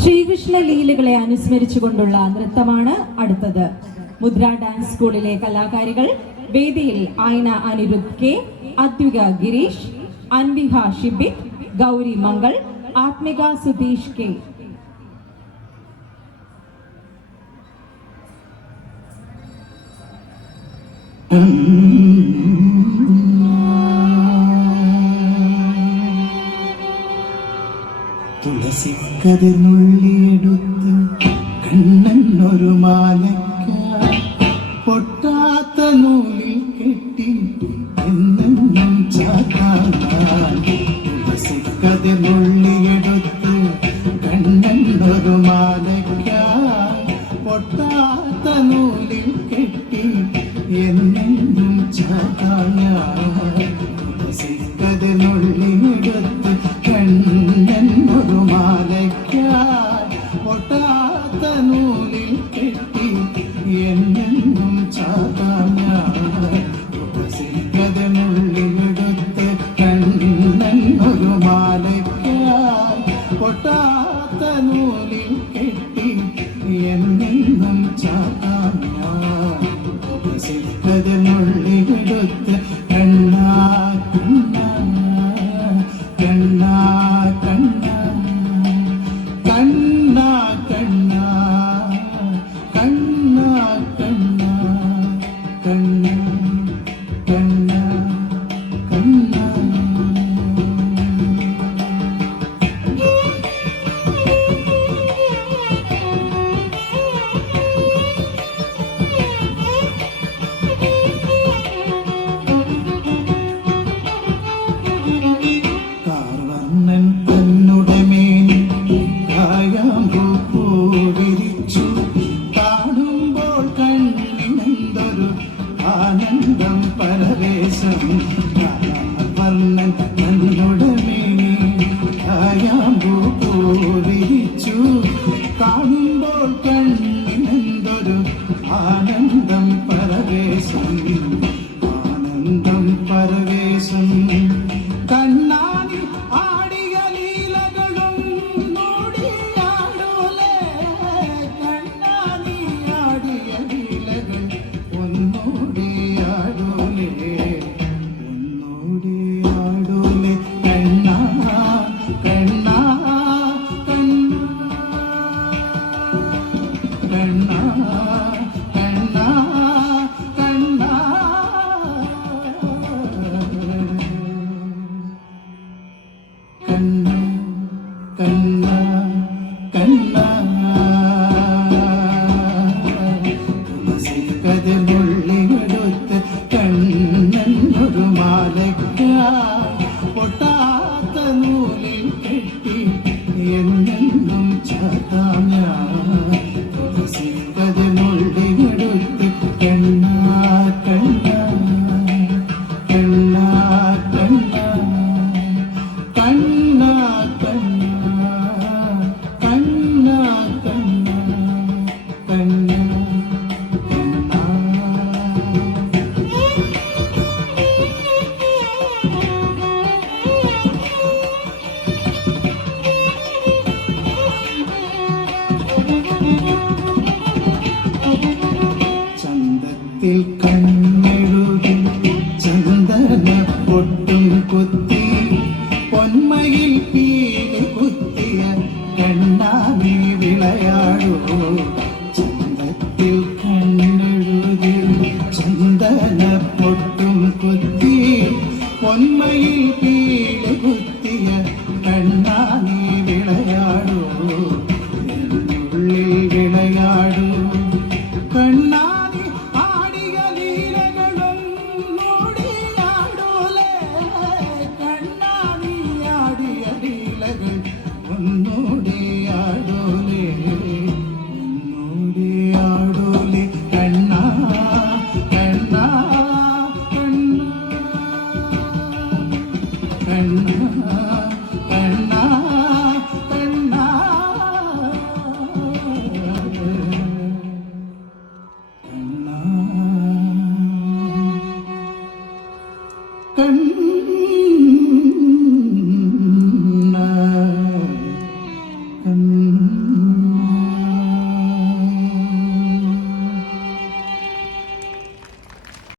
ശ്രീകൃഷ്ണ ലീലകളെ അനുസ്മരിച്ചുകൊണ്ടുള്ള നൃത്തമാണ് അടുത്തത്. മുദ്ര ഡാൻസ് സ്കൂളിലെ കലാകാരികൾ വേദിയിൽ ആയന അനിരുദ്ധ് കെ, അദ്വിക ഗിരീഷ്, അൻവിഹ ഷിബിക്, ഗൗരി മംഗൾ, ആത്മിക സുധീഷ് കെ. തുളസിക്കതിർന്നുള്ളിയെടുത്ത് കണ്ണനൊരു മാലയ്ക്ക പൊട്ടാത്ത നൂലിൽ കെട്ടി എന്നെന്നും ചാത്താൻ. തുളസിക്കതിർന്നുള്ളിയെടുത്ത് കണ്ണനൊരു മാലയ്ക്ക പൊട്ടാത്ത നൂലിൽ കെട്ടി എന്നെന്നും ചാത്താൻ. തുളസിക്കതിർന്നുള്ളിയെടുത്ത് കണ്ണനൊരു മാലയ്ക്കായി പൊട്ടാത്ത നൂലിൽ കെട്ടി എന്നെന്നും ചാത്താൻ. തുളസിക്കതിർന്നുള്ളിലെടുത്ത് കണ്ണനൊരു മാലയ്ക്കായി പൊട്ടാത്ത നൂലിൽ കെട്ടി എന്നെന്നും ചാത്താൻ. തുളസിക്കതിർന്നുള്ളിലെടുത്ത് കണ്ണാ കണ്ണാ കണ്ണാ കണ്ണാ കണ്ണാ കണ്ണാ കണ്ണാ കണ്ണാ കണ്ണാ കണ്ണാ കണ്ണാ. കാർവർണ്ണൻ തന്നുടമേനി കായാമ്പൂവിരിച്ചു കാണുമ്പോൾ കണ്ണിനെന്തൊരു ആനന്ദം പരവേശം. കാർവർണ്ണൻ തന്നുടമേനി കായാമ്പൂവിരിച്ചു കാണുമ്പോൾ കണ്ണിനെന്തൊരു ആനന്ദം പരവേശം. ആനന്ദം പരവേശം. കണ്ണാനി ആടിയ ലീലകളും നോടിയാടൂലേ. കണ്ണാനി ആടിയ ലീലകൾ ഒന്നോടിയാടൂലേ. ഒന്നോടിയാടൂലേ. കണ്ണാ കണ്ണാ കണ്ണാ കണ്ണാ കണ്ണാ കണ്ണാ. കണ്ണാ കണ്ണാ കണ്ണാ. തുളസിക്കതിർന്നുള്ളിയെടുത്ത് കണ്ണനൊരു മാലയ്ക്കായി പൊട്ടാത്ത നൂലിൽ കെട്ടി എന്നെന്നും ചാത്താൻ. തുളസിക്കതിർന്നുള്ളിയെടുത്ത് കണ്ണാ കണ്ണാ കണ്ണാ കണ്ണാ കണ്ണാ കണ്ണാ കണ്ണാ കണ്ണാ കണ്ണാ കണ്ണാ. ചന്തത്തിൽ കണ്ണെഴുതി ചന്ദന പൊട്ടും കുത്തി പൊന്മയിൽ പീലി കുത്തിയ കണ്ണാ നീ വിളയാടൂ.